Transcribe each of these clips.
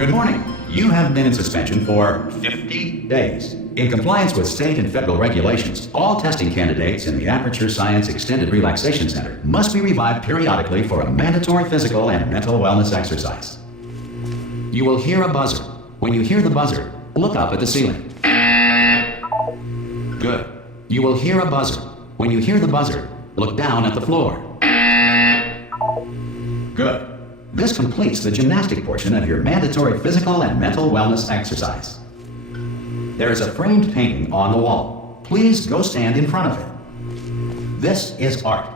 Good morning. You have been in suspension for 50 days. In compliance with state and federal regulations, all testing candidates in the Aperture Science Extended Relaxation Center must be revived periodically for a mandatory physical and mental wellness exercise. You will hear a buzzer. When you hear the buzzer, look up at the ceiling. Good. You will hear a buzzer. When you hear the buzzer, look down at the floor. Good. This completes the gymnastic portion of your mandatory physical and mental wellness exercise. There is a framed painting on the wall. Please go stand in front of it. This is art.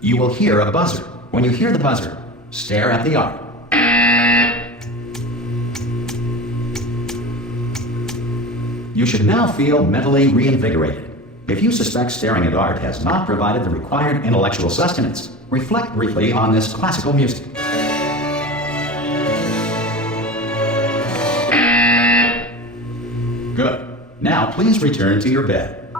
You will hear a buzzer. When you hear the buzzer, stare at the art. You should now feel mentally reinvigorated. If you suspect staring at art has not provided the required intellectual sustenance, reflect briefly on this classical music. Good. Now please return to your bed.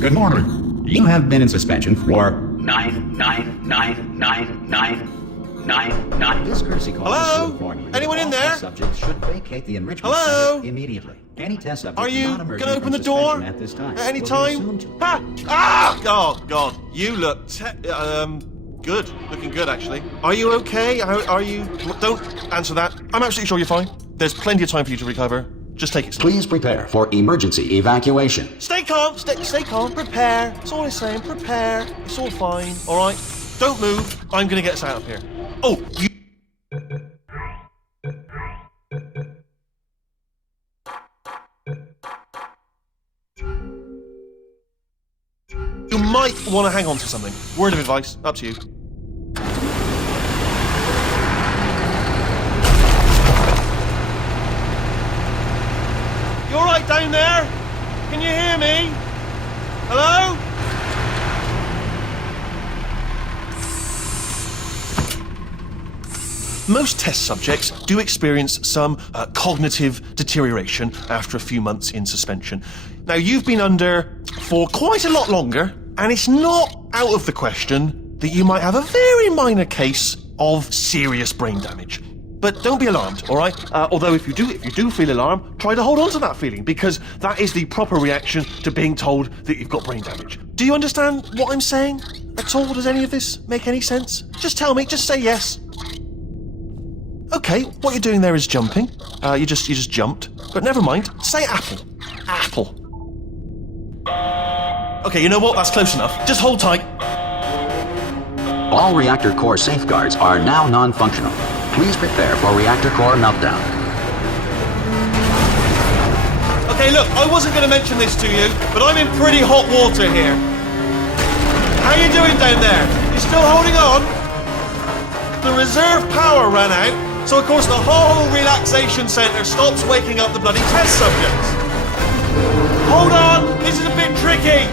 Good morning. You have been in suspension for 9999999. This courtesy call is to inform you. Anyone in there? Subjects should vacate the enrichment Hello? center immediately. Any test subject Are you not going emerging to open from the door suspension at this time at any will be time? assumed to- Oh, God. You look good. Looking good, actually. Are you okay? Are you... Don't answer that. I'm absolutely sure you're fine. There's plenty of time for you to recover. Just take it slow. Please prepare for emergency evacuation. Stay calm. Stay calm. Prepare. That's all I'm saying. Prepare. It's all fine. All right? Don't move. I'm going to get us out of here. Oh, you... You might want to hang on to something. Word of advice. Up to you. You all right down there? Can you hear me? Hello? Most test subjects do experience some cognitive deterioration after a few months in suspension. Now, you've been under for quite a lot longer, and it's not out of the question that you might have a very minor case of serious brain damage. But don't be alarmed, all right? Although if you do feel alarmed, try to hold on to that feeling, because that is the proper reaction to being told that you've got brain damage. Do you understand what I'm saying at all? Does any of this make any sense? Just tell me, just say yes. Okay, what you're doing there is jumping. You just jumped. But never mind. Say apple. Apple. Okay, you know what? That's close enough. Just hold tight. All reactor core safeguards are now non-functional. Please prepare for reactor core meltdown. Okay, look, I wasn't going to mention this to you, but I'm in pretty hot water here. How you doing down there? You still holding on? The reserve power ran out, so of course the whole relaxation centre stops waking up the bloody test subjects. Hold on, this is a bit tricky.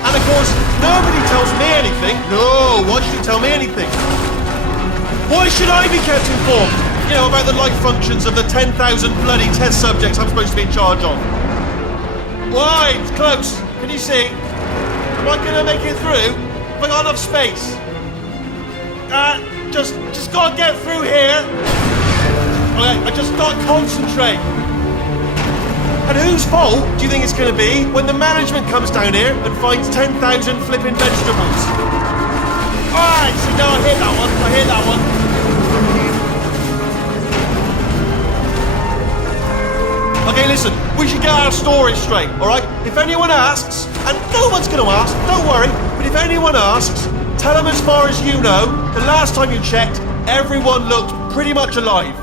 And of course, nobody tells me anything. No, why should you tell me anything? Why should I be kept informed? You know, about the life functions of the 10,000 bloody test subjects I'm supposed to be in charge of. Why? It's close. Can you see? Am I going to make it through? Have I got enough space? Just gotta get through here. Okay, I just gotta concentrate. And whose fault do you think it's gonna be when the management comes down here and finds 10,000 flipping vegetables? Alright, so now I hit that one. Okay, listen, we should get our story straight, alright? If anyone asks, and no one's gonna ask, don't worry, but if anyone asks, tell them as far as you know, the last time you checked, everyone looked pretty much alive.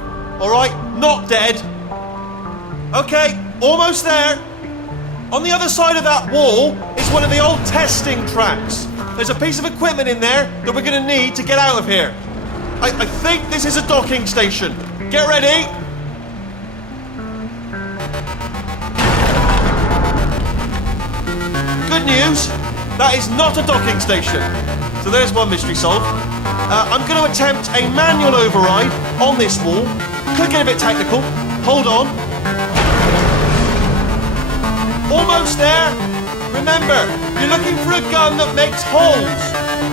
Alright? Not dead. Okay, almost there. On the other side of that wall is one of the old testing tracks. There's a piece of equipment in there that we're going to need to get out of here. I think this is a docking station. Get ready. Good news, that is not a docking station. So there's one mystery solved. I'm going to attempt a manual override on this wall. Could get a bit technical. Hold on. Almost there. Remember, you're looking for a gun that makes holes,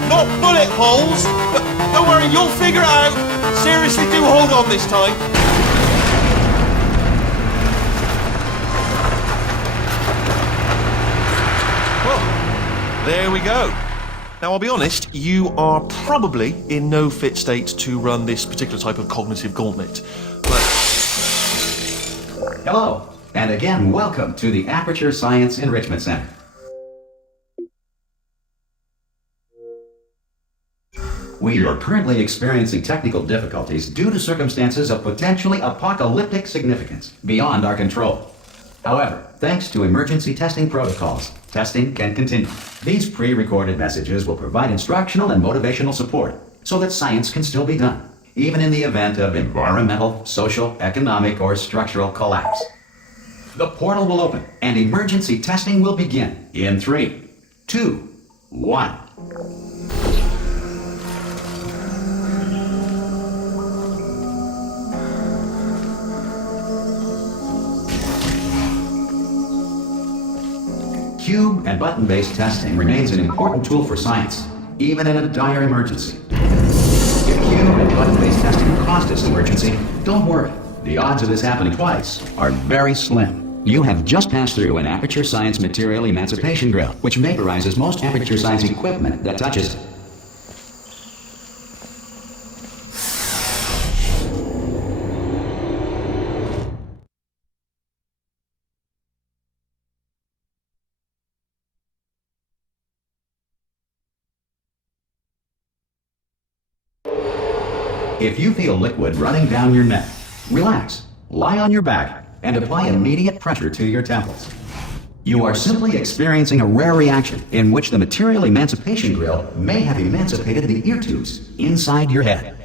not bullet holes. But don't worry, you'll figure it out. Seriously, do hold on this time. Well, there we go. Now, I'll be honest, you are probably in no fit state to run this particular type of cognitive gauntlet. But Hello, and again, welcome to the Aperture Science Enrichment Center. We are currently experiencing technical difficulties due to circumstances of potentially apocalyptic significance beyond our control. However, thanks to emergency testing protocols, testing can continue. These pre-recorded messages will provide instructional and motivational support so that science can still be done, even in the event of environmental, social, economic, or structural collapse. The portal will open and emergency testing will begin in 3, 2, 1. Cube and button-based testing remains an important tool for science, even in a dire emergency. If cube and button-based testing caused this emergency, don't worry. The odds of this happening twice are very slim. You have just passed through an Aperture Science Material Emancipation Grill, which vaporizes most Aperture Science equipment that touches it. If you feel liquid running down your neck, relax, lie on your back, and apply immediate pressure to your temples. You are simply experiencing a rare reaction in which the Material Emancipation Grill may have emancipated the ear tubes inside your head.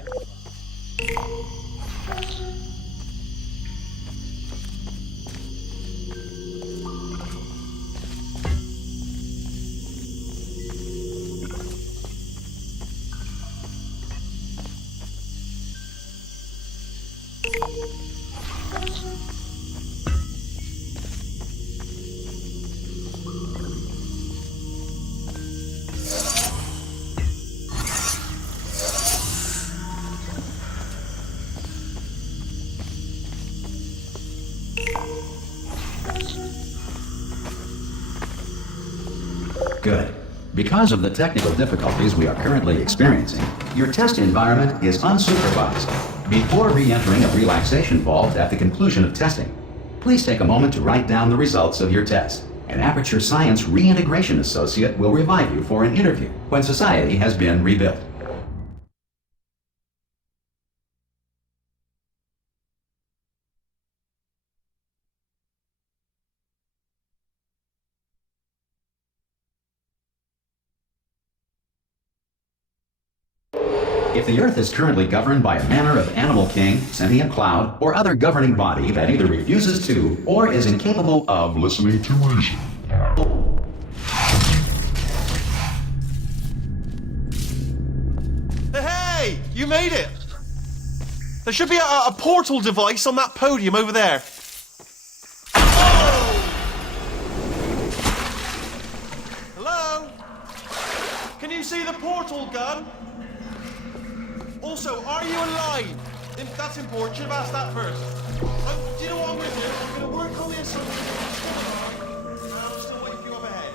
Good. Because of the technical difficulties we are currently experiencing, your test environment is unsupervised. Before re-entering a relaxation vault at the conclusion of testing, please take a moment to write down the results of your test. An Aperture Science Reintegration Associate will revive you for an interview when society has been rebuilt. If the Earth is currently governed by a manner of animal king, sentient cloud, or other governing body that either refuses to or is incapable of listening to reason. hey, you made it! There should be a portal device on that podium over there. Oh! Hello? Can you see the portal gun? Also, are you alive? That's important. Should have asked that first. Do you know what I'm going to do? I'm going to work on the assumption that you're still alive, and I'll still wait for you up ahead.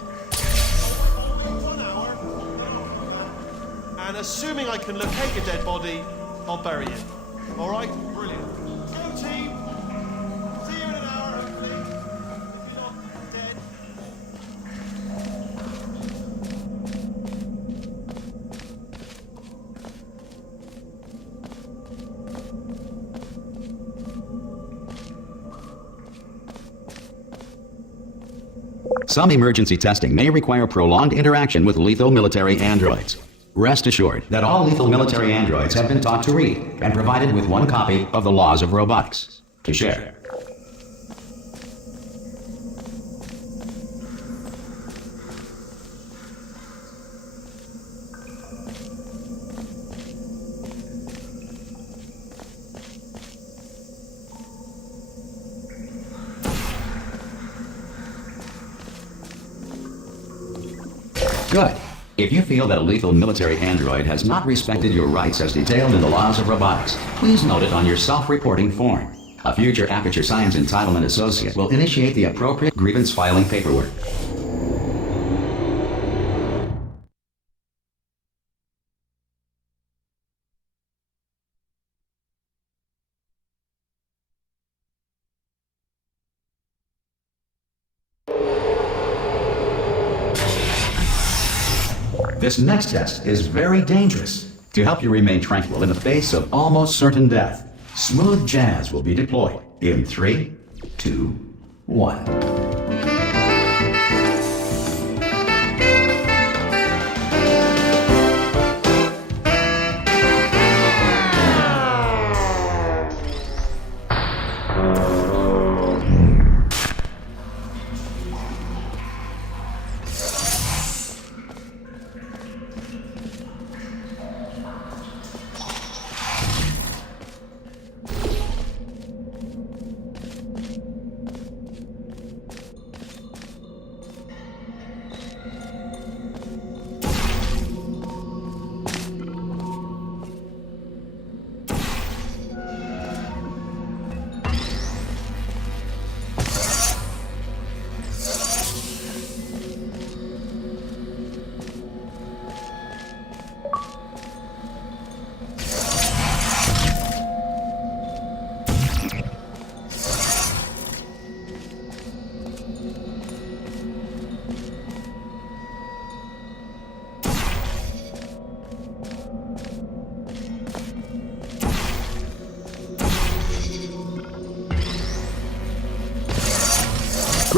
I'll wait 1 hour, then I'll come back. And assuming I can locate a dead body, I'll bury it. All right? Brilliant. Go, team. See you in an hour, hopefully. If you're not dead. Some emergency testing may require prolonged interaction with lethal military androids. Rest assured that all lethal military androids have been taught to read and provided with one copy of the Laws of Robotics to share. Good. If you feel that a lethal military android has not respected your rights as detailed in the laws of robotics, please note it on your self-reporting form. A future Aperture Science Entitlement Associate will initiate the appropriate grievance filing paperwork. This next test is very dangerous. To help you remain tranquil in the face of almost certain death, smooth jazz will be deployed in 3, 2, 1.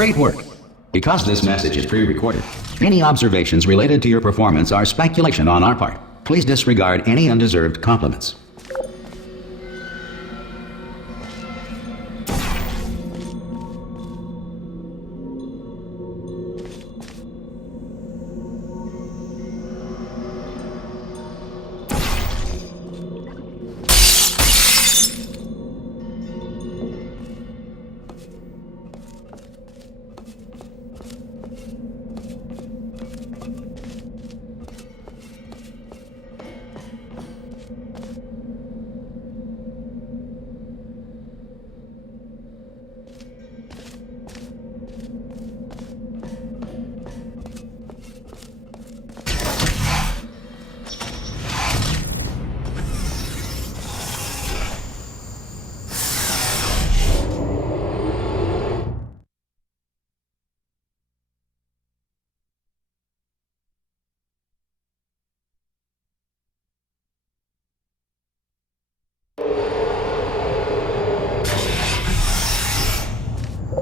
Great work. Because this message is pre-recorded, any observations related to your performance are speculation on our part. Please disregard any undeserved compliments.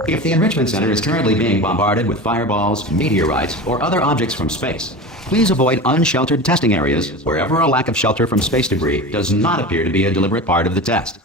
If the Enrichment Center is currently being bombarded with fireballs, meteorites, or other objects from space, please avoid unsheltered testing areas wherever a lack of shelter from space debris does not appear to be a deliberate part of the test.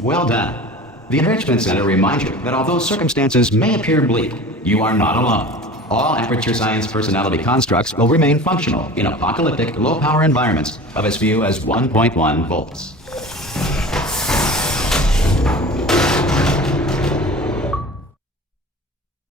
Well done. The Enrichment Center reminds you that although circumstances may appear bleak, you are not alone. All Aperture Science personality constructs will remain functional in apocalyptic, low-power environments of as few as 1.1 volts.